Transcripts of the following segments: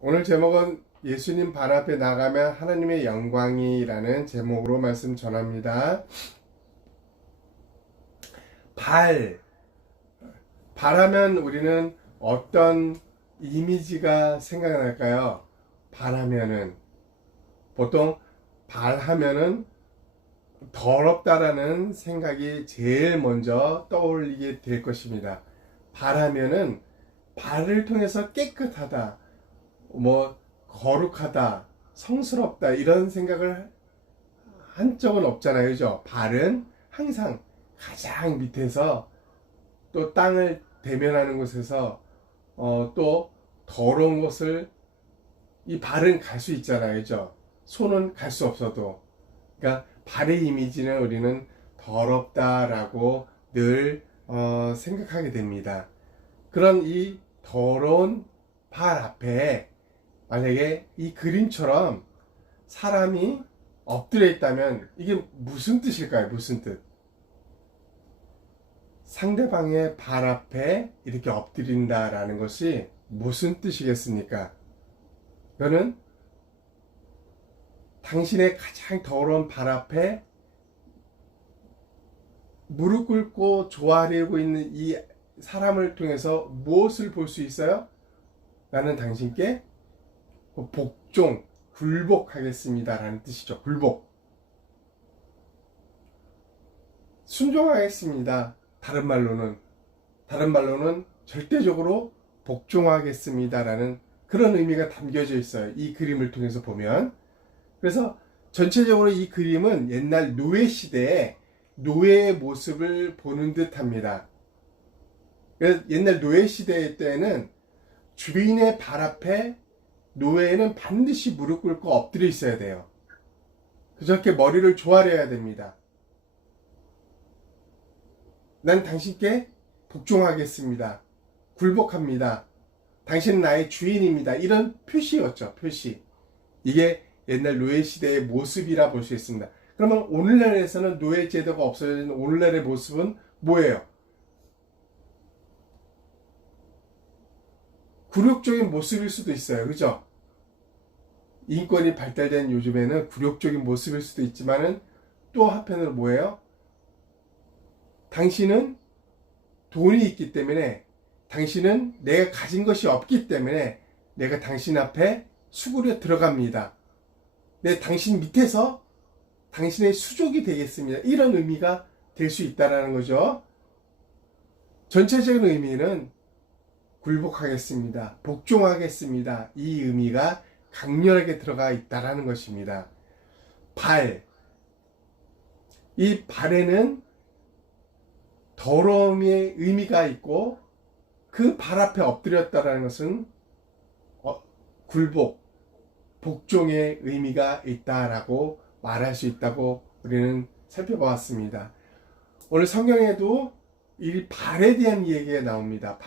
오늘 제목은 예수님 발 앞에 나가면 하나님의 영광이라는 제목으로 말씀 전합니다. 발하면 우리는 어떤 이미지가 생각날까요? 발하면은 보통 발하면은 더럽다라는 생각이 제일 먼저 떠올리게 될 것입니다. 발하면은 발을 통해서 깨끗하다, 거룩하다, 성스럽다 이런 생각을 한 적은 없잖아요. 그죠? 발은 항상 가장 밑에서 또 땅을 대면하는 곳에서 또 더러운 곳을 이 발은 갈 수 있잖아요. 그죠? 손은 갈 수 없어도. 그러니까 발의 이미지는 우리는 더럽다라고 늘 생각하게 됩니다. 그런 이 더러운 발 앞에 만약에 이 그림처럼 사람이 엎드려 있다면 이게 무슨 뜻일까요? 무슨 뜻? 상대방의 발 앞에 이렇게 엎드린다라는 것이 무슨 뜻이겠습니까? 이거는 당신의 가장 더러운 발 앞에 무릎 꿇고 조아리고 있는 이 사람을 통해서 무엇을 볼 수 있어요? 나는 당신께 복종, 굴복하겠습니다 라는 뜻이죠. 굴복. 순종하겠습니다. 다른 말로는 절대적으로 복종하겠습니다 라는 그런 의미가 담겨져 있어요. 이 그림을 통해서 보면. 그래서 전체적으로 이 그림은 옛날 노예 시대에 노예의 모습을 보는 듯 합니다. 그래서 옛날 노예 시대 때에는 주인의 발 앞에 노예는 반드시 무릎 꿇고 엎드려 있어야 돼요. 그저께 머리를 조아려야 됩니다. 난 당신께 복종하겠습니다. 굴복합니다. 당신은 나의 주인입니다. 이런 표시였죠. 표시. 이게 옛날 노예 시대의 모습이라 볼 수 있습니다. 그러면 오늘날에서는 노예 제도가 없어진 오늘날의 모습은 뭐예요? 굴욕적인 모습일 수도 있어요. 그죠? 인권이 발달된 요즘에는 굴욕적인 모습일 수도 있지만은 또 한편으로 뭐예요? 당신은 돈이 있기 때문에, 당신은 내가 가진 것이 없기 때문에 내가 당신 앞에 수구려 들어갑니다. 당신 밑에서 당신의 수족이 되겠습니다. 이런 의미가 될 수 있다는 거죠. 전체적인 의미는 굴복하겠습니다. 복종하겠습니다. 이 의미가 강렬하게 들어가 있다는 것입니다. 이 발에는 더러움의 의미가 있고 그 발 앞에 엎드렸다는 것은 굴복, 복종의 의미가 있다라고 말할 수 있다고 우리는 살펴보았습니다. 오늘 성경에도 이 발에 대한 얘기가 나옵니다.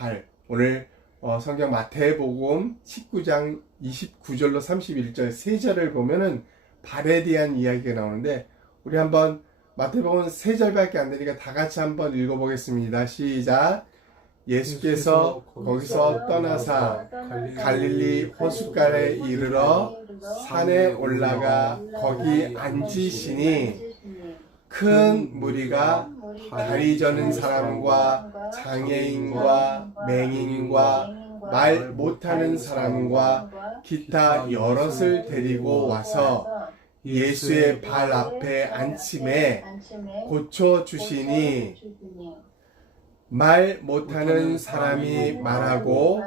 오늘 성경 마태복음 19장 29절로 31절 세 절을 보면은 발에 대한 이야기가 나오는데, 우리 한번 마태복음 세 절밖에 안 되니까 다 같이 한번 읽어보겠습니다. 시작. 예수께서 거기서 떠나사 갈릴리 호숫가에 이르러 산에 올라가 거기 앉으시니 큰 무리가 다리 저는 사람과 장애인과 맹인과 말 못하는 사람과 기타 여럿을 데리고 와서 예수의 발 앞에 앉힘에 고쳐주시니, 말 못하는 사람이 말하고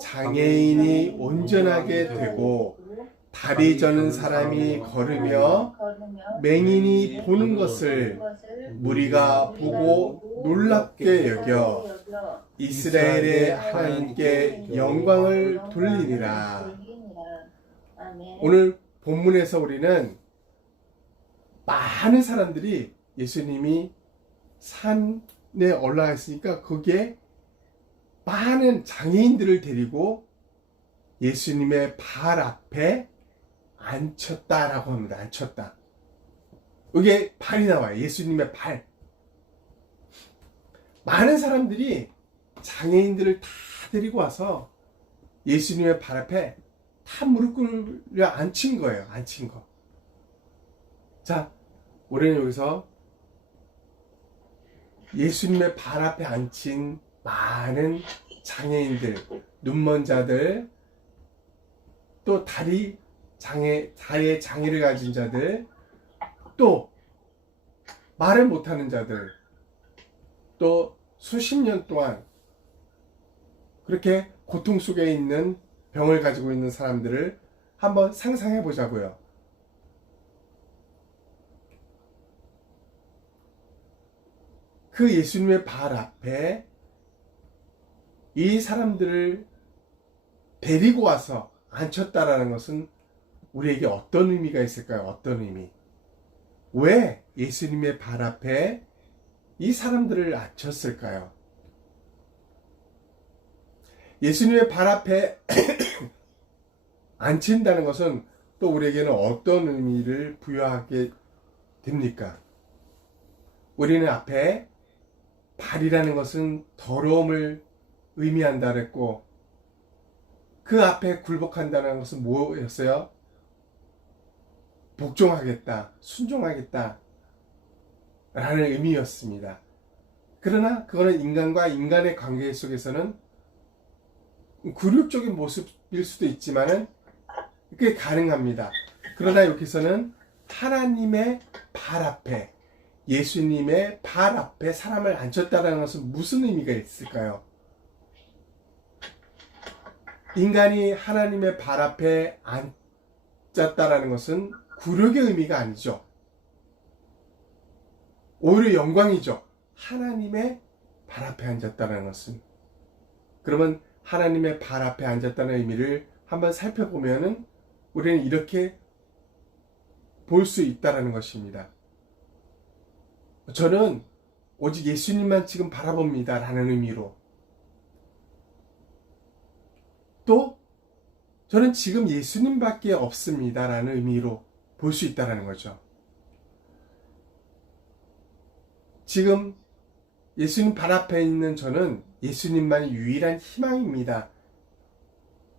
장애인이 온전하게 되고 다리 저는 사람이 걸으며 맹인이 보는 것을 무리가 보고 놀랍게 여겨 이스라엘의 하나님께 영광을 돌리니라. 오늘 본문에서 우리는 많은 사람들이 예수님이 산에 올라가 있으니까 거기에 많은 장애인들을 데리고 예수님의 발 앞에 앉혔다라고 합니다. 앉혔다. 여기에 발이 나와요. 예수님의 발. 많은 사람들이 장애인들을 다 데리고 와서 예수님의 발 앞에 다 무릎 꿇려 앉힌 거예요. 앉힌 거. 자, 우리는 여기서 예수님의 발 앞에 앉힌 많은 장애인들, 눈먼 자들, 또 다리에 장애를 가진 자들, 또 말을 못하는 자들, 또 수십 년 동안 그렇게 고통 속에 있는 병을 가지고 있는 사람들을 한번 상상해 보자고요. 그 예수님의 발 앞에 이 사람들을 데리고 와서 앉혔다라는 것은 우리에게 어떤 의미가 있을까요? 어떤 의미? 왜 예수님의 발 앞에 이 사람들을 앉혔을까요? 예수님의 발 앞에 앉힌다는 것은 또 우리에게는 어떤 의미를 부여하게 됩니까? 우리는 앞에 발이라는 것은 더러움을 의미한다 그랬고, 그 앞에 굴복한다는 것은 뭐였어요? 복종하겠다, 순종하겠다 라는 의미였습니다. 그러나 그거는 인간과 인간의 관계 속에서는 굴욕적인 모습일 수도 있지만은 그게 가능합니다. 그러나 여기서는 하나님의 발 앞에, 예수님의 발 앞에 사람을 앉혔다는 것은 무슨 의미가 있을까요? 인간이 하나님의 발 앞에 앉았다라는 것은 굴욕의 의미가 아니죠. 오히려 영광이죠. 하나님의 발 앞에 앉았다는 것은. 그러면 하나님의 발 앞에 앉았다는 의미를 한번 살펴보면은 우리는 이렇게 볼 수 있다라는 것입니다. 저는 오직 예수님만 지금 바라봅니다 라는 의미로, 또 저는 지금 예수님밖에 없습니다 라는 의미로 볼 수 있다라는 거죠. 지금 예수님 발 앞에 있는 저는 예수님만이 유일한 희망입니다.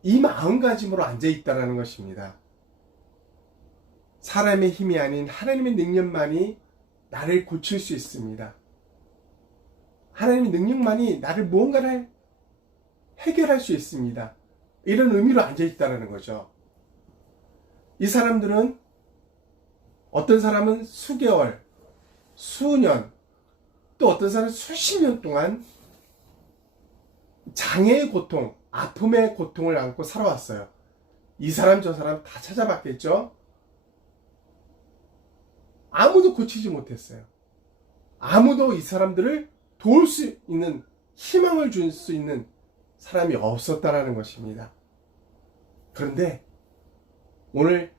이 마음가짐으로 앉아있다라는 것입니다. 사람의 힘이 아닌 하나님의 능력만이 나를 고칠 수 있습니다. 하나님의 능력만이 나를 무언가를 해결할 수 있습니다. 이런 의미로 앉아있다라는 거죠. 이 사람들은, 어떤 사람은 수개월, 수년, 또 어떤 사람은 수십 년 동안 장애의 고통, 아픔의 고통을 안고 살아왔어요. 이 사람 저 사람 다 찾아봤겠죠? 아무도 고치지 못했어요. 아무도 이 사람들을 도울 수 있는, 희망을 줄 수 있는 사람이 없었다라는 것입니다. 그런데 오늘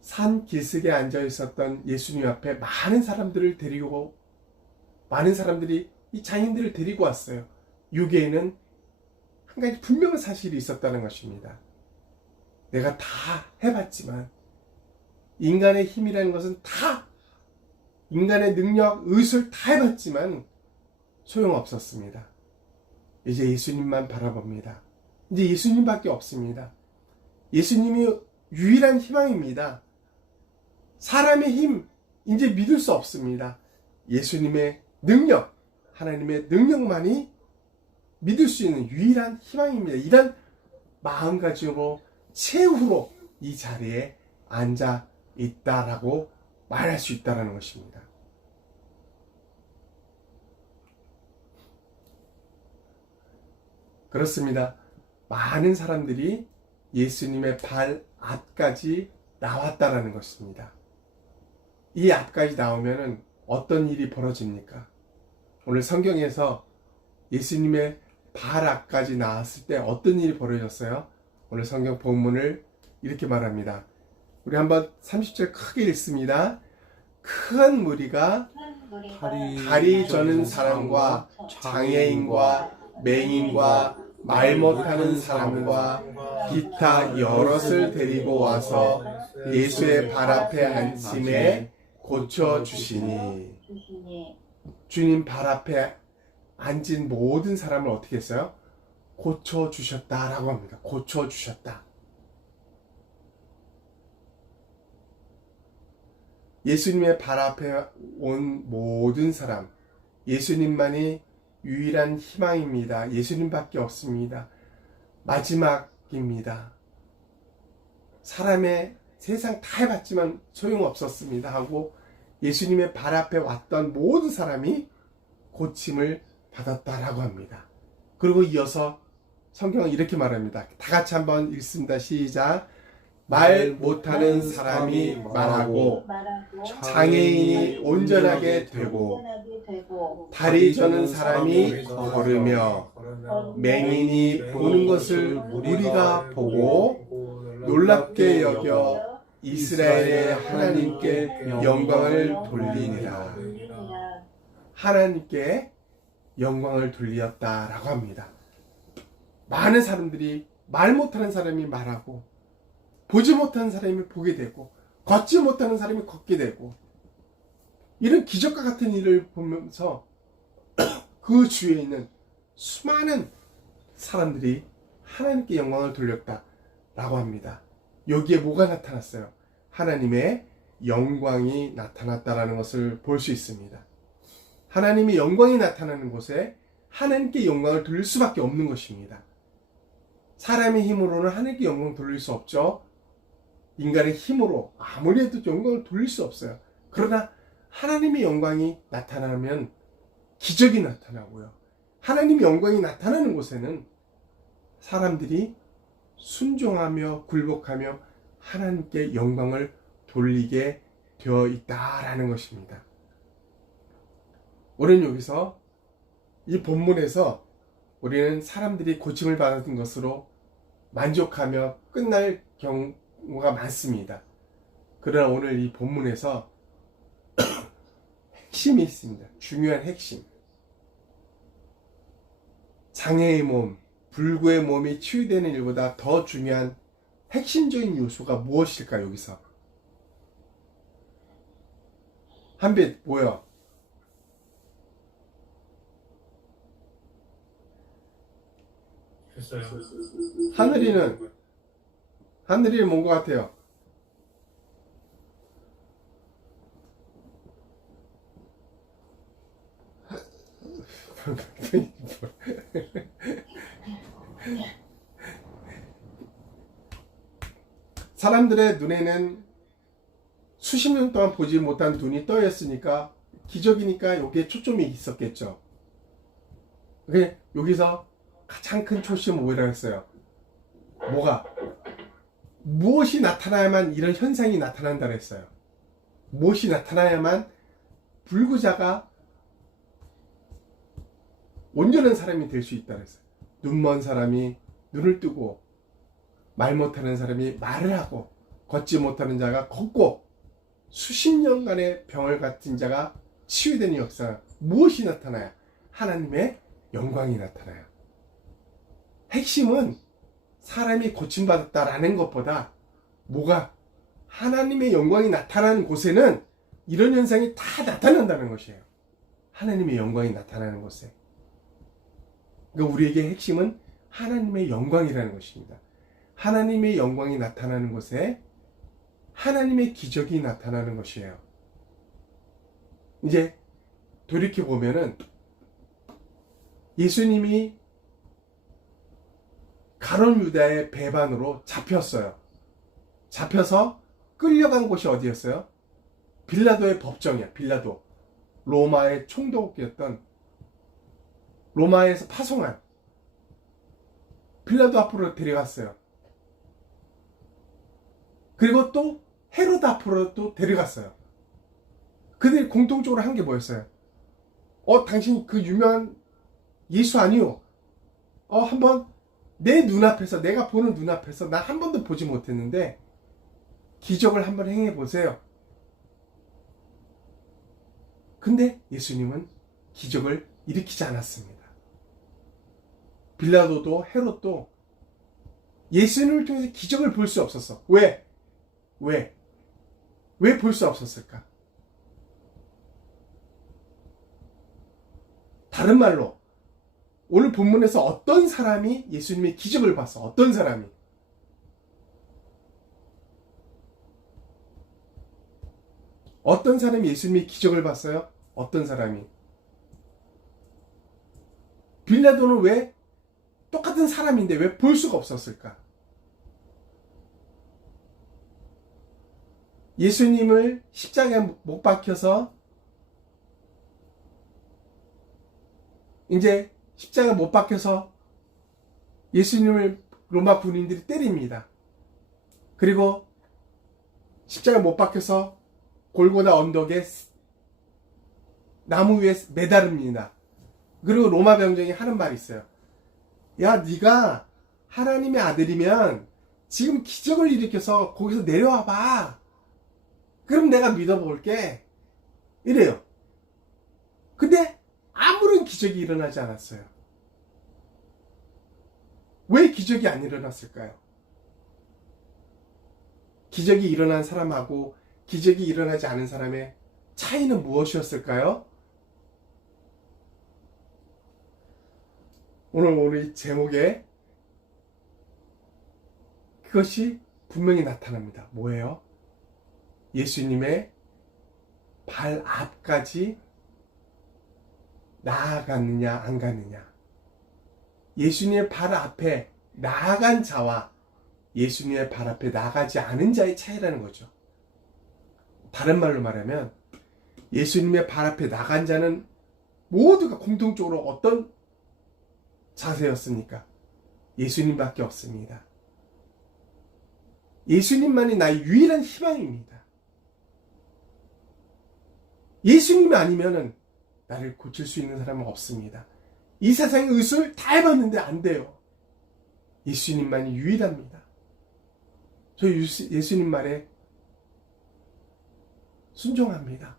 산 길석에 앉아 있었던 예수님 앞에 많은 사람들이 이 장인들을 데리고 왔어요. 여기에는 한 가지 분명한 사실이 있었다는 것입니다. 내가 다 해봤지만, 인간의 힘이라는 것은 다, 인간의 능력, 의술 다 해봤지만 소용없었습니다. 이제 예수님만 바라봅니다. 이제 예수님밖에 없습니다. 예수님이 유일한 희망입니다. 사람의 힘, 이제 믿을 수 없습니다. 예수님의 능력, 하나님의 능력만이 믿을 수 있는 유일한 희망입니다. 이런 마음가짐으로 최후로 이 자리에 앉아 있다라고 말할 수 있다는 것입니다. 그렇습니다. 많은 사람들이 예수님의 발 앞까지 나왔다라는 것입니다. 이 앞까지 나오면은 어떤 일이 벌어집니까? 오늘 성경에서 예수님의 발 앞까지 나왔을 때 어떤 일이 벌어졌어요? 오늘 성경 본문을 이렇게 말합니다. 우리 한번 30절 크게 읽습니다. 큰 무리가 다리 저는 사람과 장애인과 맹인과 말 못하는 사람과 기타 여럿을 데리고 와서 예수의 발 앞에 앉힘에 고쳐주시니. 주님 발 앞에 앉은 모든 사람을 어떻게 했어요? 고쳐주셨다라고 합니다. 고쳐주셨다. 예수님의 발 앞에 온 모든 사람, 예수님만이 유일한 희망입니다. 예수님밖에 없습니다. 마지막입니다. 사람의 세상 다 해봤지만 소용없었습니다 하고 예수님의 발 앞에 왔던 모든 사람이 고침을 받았다라고 합니다. 그리고 이어서 성경은 이렇게 말합니다. 다 같이 한번 읽습니다. 시작. 말 못하는 사람이 말하고 장애인이 온전하게 되고 다리 저는 사람이 걸으며 맹인이 보는 것을 우리가 보고 놀랍게 여겨 이스라엘의 하나님께 영광을 돌리니라. 하나님께 영광을 돌리었다라고 합니다. 많은 사람들이 말 못하는 사람이 말하고 보지 못하는 사람이 보게 되고 걷지 못하는 사람이 걷게 되고 이런 기적과 같은 일을 보면서 그 주위에 있는 수많은 사람들이 하나님께 영광을 돌렸다라고 합니다. 여기에 뭐가 나타났어요? 하나님의 영광이 나타났다라는 것을 볼 수 있습니다. 하나님의 영광이 나타나는 곳에 하나님께 영광을 돌릴 수밖에 없는 것입니다. 사람의 힘으로는 하나님께 영광을 돌릴 수 없죠. 인간의 힘으로 아무리 해도 영광을 돌릴 수 없어요. 그러나 하나님의 영광이 나타나면 기적이 나타나고요. 하나님의 영광이 나타나는 곳에는 사람들이 순종하며 굴복하며 하나님께 영광을 돌리게 되어 있다라는 것입니다. 우리는 여기서 이 본문에서 우리는 사람들이 고침을 받은 것으로 만족하며 끝날 경우가 많습니다. 그러나 오늘 이 본문에서 핵심이 있습니다. 중요한 핵심. 장애의 몸, 불구의 몸이 치유되는 일보다 더 중요한 핵심적인 요소가 무엇일까? 여기서 한빛 뭐야? 됐어요. 하늘이는 뭔 것 같아요? 사람들의 눈에는 수십 년 동안 보지 못한 눈이 떠 있으니까 기적이니까 여기에 초점이 있었겠죠. 여기서 가장 큰 초점은 뭐라고 했어요? 무엇이 나타나야만 이런 현상이 나타난다고 했어요. 무엇이 나타나야만 불구자가 온전한 사람이 될 수 있다고 했어요. 눈먼 사람이 눈을 뜨고 말 못하는 사람이 말을 하고 걷지 못하는 자가 걷고 수십 년간의 병을 가진 자가 치유되는 역사. 무엇이 나타나야? 하나님의 영광이 나타나요. 핵심은 사람이 고침받았다라는 것보다 하나님의 영광이 나타나는 곳에는 이런 현상이 다 나타난다는 것이에요. 하나님의 영광이 나타나는 곳에. 그러니까 우리에게 핵심은 하나님의 영광이라는 것입니다. 하나님의 영광이 나타나는 곳에 하나님의 기적이 나타나는 것이에요. 이제 돌이켜보면은 예수님이 가룟 유다의 배반으로 잡혔어요. 잡혀서 끌려간 곳이 어디였어요? 빌라도의 법정이야. 빌라도. 로마의 총독이었던, 로마에서 파송한 빌라도 앞으로 데려갔어요. 그리고 또 헤롯 앞으로 또 데려갔어요. 그들이 공통적으로 한 게 뭐였어요? 당신 그 유명한 예수 아니요? 한번 내 눈앞에서, 내가 보는 눈앞에서 나 한 번도 보지 못했는데 기적을 한번 행해 보세요. 근데 예수님은 기적을 일으키지 않았습니다. 빌라도도 헤롯도 예수님을 통해서 기적을 볼 수 없었어. 왜 볼 수 없었을까? 다른 말로 오늘 본문에서 어떤 사람이 예수님의 기적을 봤어? 어떤 사람이? 어떤 사람이 예수님의 기적을 봤어요? 어떤 사람이? 빌라도는 왜 똑같은 사람인데 왜 볼 수가 없었을까? 예수님을 십자가에 못 박혀서 이제 십자가에 못 박혀서 예수님을 로마 군인들이 때립니다. 그리고 십자가에 못 박혀서 골고다 언덕에 나무 위에 매달립니다. 그리고 로마 병정이 하는 말이 있어요. 야, 네가 하나님의 아들이면 지금 기적을 일으켜서 거기서 내려와 봐. 그럼 내가 믿어볼게. 이래요. 근데 아무런 기적이 일어나지 않았어요. 왜 기적이 안 일어났을까요? 기적이 일어난 사람하고 기적이 일어나지 않은 사람의 차이는 무엇이었을까요? 오늘 우리 제목에 그것이 분명히 나타납니다. 뭐예요? 예수님의 발 앞까지 나아갔느냐 안 갔느냐. 예수님의 발 앞에 나아간 자와 예수님의 발 앞에 나가지 않은 자의 차이라는 거죠. 다른 말로 말하면 예수님의 발 앞에 나간 자는 모두가 공통적으로 어떤 자세였습니까? 예수님밖에 없습니다. 예수님만이 나의 유일한 희망입니다. 예수님이 아니면은 나를 고칠 수 있는 사람은 없습니다. 이 세상의 의술을 다 해봤는데 안 돼요. 예수님만이 유일합니다. 저 예수님 말에 순종합니다.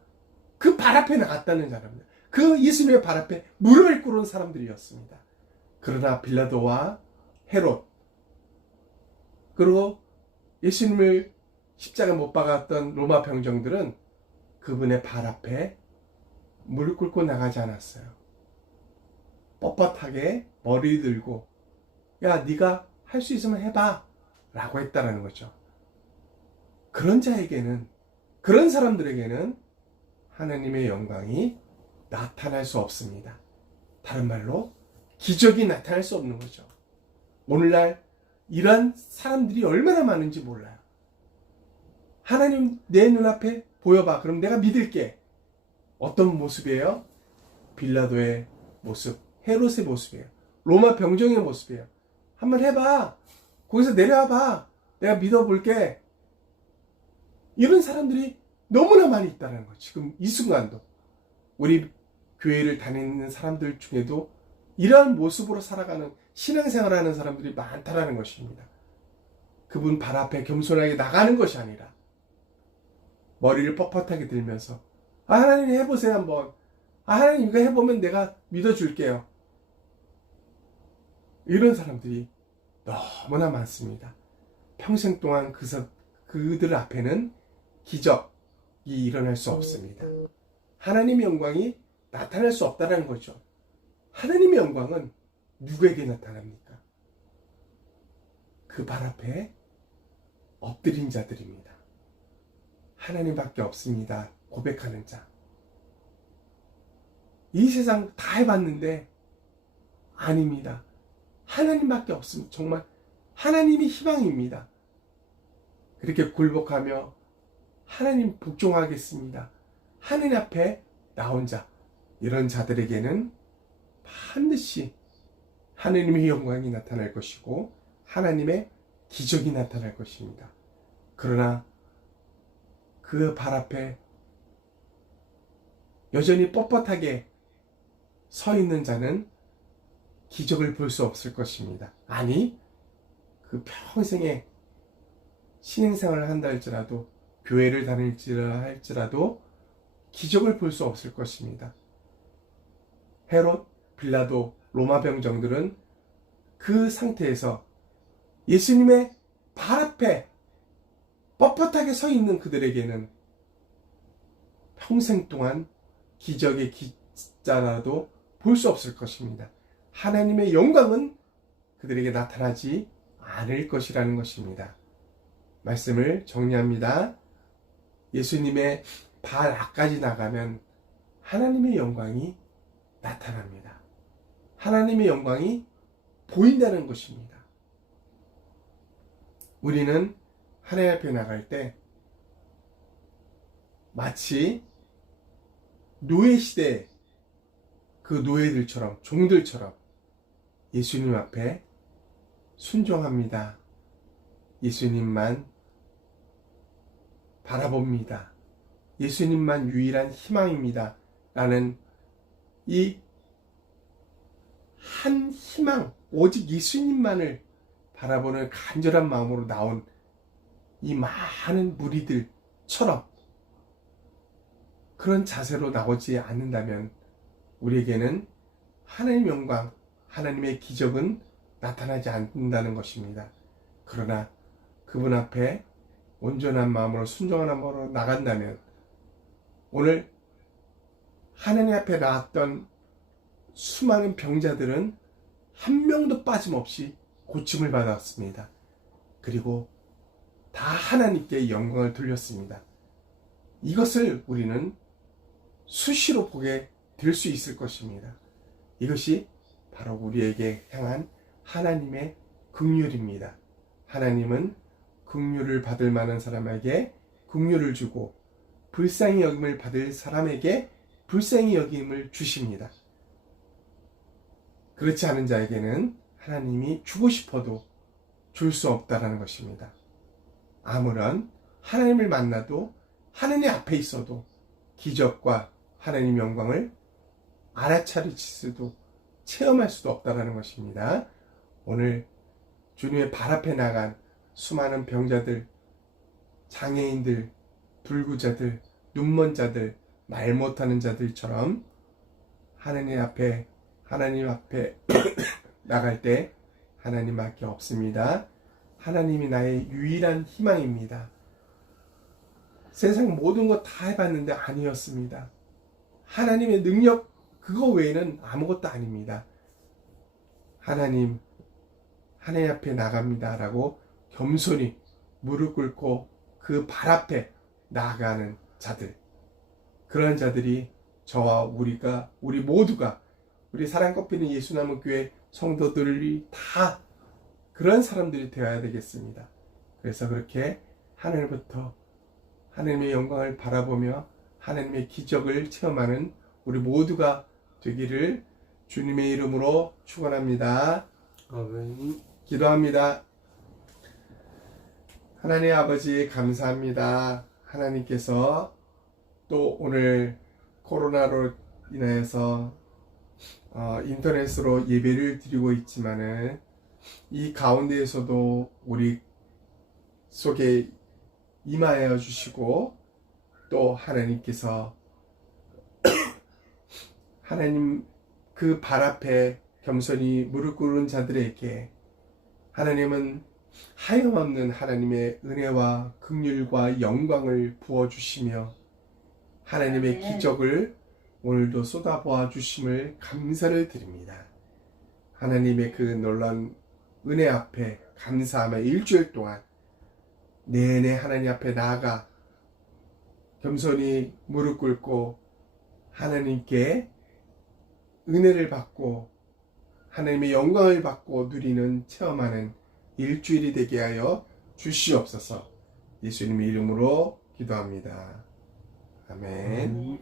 그 발 앞에 나갔다는 사람입니다. 그 예수님의 발 앞에 무릎을 꿇은 사람들이었습니다. 그러나 빌라도와 헤롯, 그리고 예수님을 십자가 못 박았던 로마 병정들은 그분의 발 앞에 무릎 꿇고 나가지 않았어요. 뻣뻣하게 머리 들고 야, 네가 할 수 있으면 해봐 라고 했다라는 거죠. 그런 자에게는, 그런 사람들에게는 하나님의 영광이 나타날 수 없습니다. 다른 말로 기적이 나타날 수 없는 거죠. 오늘날 이런 사람들이 얼마나 많은지 몰라요. 하나님 내 눈앞에 보여봐. 그럼 내가 믿을게. 어떤 모습이에요? 빌라도의 모습, 헤롯의 모습이에요. 로마 병정의 모습이에요. 한번 해봐. 거기서 내려와봐. 내가 믿어볼게. 이런 사람들이 너무나 많이 있다는 거예요. 지금 이 순간도. 우리 교회를 다니는 사람들 중에도 이러한 모습으로 살아가는 신앙생활하는 사람들이 많다라는 것입니다. 그분 발 앞에 겸손하게 나가는 것이 아니라 머리를 뻣뻣하게 들면서 하나님 해보세요 한번. 하나님 이거 해보면 내가 믿어줄게요. 이런 사람들이 너무나 많습니다. 평생 동안 그들 앞에는 기적이 일어날 수 없습니다. 하나님의 영광이 나타날 수 없다는 거죠. 하나님의 영광은 누구에게 나타납니까? 그 발 앞에 엎드린 자들입니다. 하나님밖에 없습니다. 고백하는 자. 이 세상 다 해봤는데 아닙니다. 하나님밖에 없습니다. 정말 하나님이 희망입니다. 그렇게 굴복하며 하나님 복종하겠습니다. 하나님 앞에 나온 자, 이런 자들에게는 반드시 하나님의 영광이 나타날 것이고 하나님의 기적이 나타날 것입니다. 그러나 그 발 앞에 여전히 뻣뻣하게 서 있는 자는 기적을 볼 수 없을 것입니다. 아니, 그 평생에 신앙생활을 한다 할지라도 교회를 다닐지라 할지라도 기적을 볼 수 없을 것입니다. 헤롯, 빌라도, 로마 병정들은 그 상태에서 예수님의 발 앞에 뻣뻣하게 서 있는 그들에게는 평생 동안 기적의 기자라도 볼 수 없을 것입니다. 하나님의 영광은 그들에게 나타나지 않을 것이라는 것입니다. 말씀을 정리합니다. 예수님의 발 앞까지 나가면 하나님의 영광이 나타납니다. 하나님의 영광이 보인다는 것입니다. 우리는 하나님 앞에 나갈 때 마치 노예시대 그 노예들처럼, 종들처럼 예수님 앞에 순종합니다. 예수님만 바라봅니다. 예수님만 유일한 희망입니다. 라는 이 한 희망, 오직 예수님만을 바라보는 간절한 마음으로 나온 이 많은 무리들처럼 그런 자세로 나오지 않는다면 우리에게는 하나님의 영광, 하나님의 기적은 나타나지 않는다는 것입니다. 그러나 그분 앞에 온전한 마음으로 순종하는 마음으로 나간다면 오늘 하나님 앞에 나왔던 수많은 병자들은 한 명도 빠짐없이 고침을 받았습니다. 그리고 다 하나님께 영광을 돌렸습니다. 이것을 우리는 수시로 보게 될 수 있을 것입니다. 이것이 바로 우리에게 향한 하나님의 긍휼입니다. 하나님은 긍휼을 받을 만한 사람에게 긍휼을 주고 불쌍히 여김을 받을 사람에게 불쌍히 여김을 주십니다. 그렇지 않은 자에게는 하나님이 주고 싶어도 줄 수 없다라는 것입니다. 아무런 하나님을 만나도 하나님 앞에 있어도 기적과 하나님 영광을 알아차릴 수도 체험할 수도 없다라는 것입니다. 오늘 주님의 발 앞에 나간 수많은 병자들, 장애인들, 불구자들, 눈먼 자들, 말 못하는 자들처럼 하나님 앞에 나갈 때 하나님밖에 없습니다. 하나님이 나의 유일한 희망입니다. 세상 모든 거 다 해봤는데 아니었습니다. 하나님의 능력 그거 외에는 아무것도 아닙니다. 하나님 앞에 나갑니다 라고 겸손히 무릎 꿇고 그 발 앞에 나아가는 자들, 그런 자들이 저와 우리 모두가 우리 사랑꽃피는 예수나무교회 성도들이 다 그런 사람들이 되어야 되겠습니다. 그래서 그렇게 하늘부터 하나님의 영광을 바라보며 하나님의 기적을 체험하는 우리 모두가 되기를 주님의 이름으로 축원합니다. 아멘. 기도합니다. 하나님 아버지 감사합니다. 하나님께서 또 오늘 코로나로 인하여서 인터넷으로 예배를 드리고 있지만은 이 가운데에서도 우리 속에 임하여 주시고 또 하나님께서 하나님 그 발 앞에 겸손히 무릎 꿇은 자들에게 하나님은 하염없는 하나님의 은혜와 긍휼과 영광을 부어주시며 하나님의 기적을 오늘도 쏟아부어 주심을 감사를 드립니다. 하나님의 그 놀라운 은혜 앞에 감사하며 일주일 동안 내내 하나님 앞에 나아가 겸손히 무릎 꿇고 하나님께 은혜를 받고 하나님의 영광을 받고 누리는 체험하는 일주일이 되게 하여 주시옵소서. 예수님의 이름으로 기도합니다. 아멘.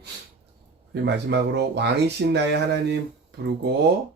우리 마지막으로 왕이신 나의 하나님 부르고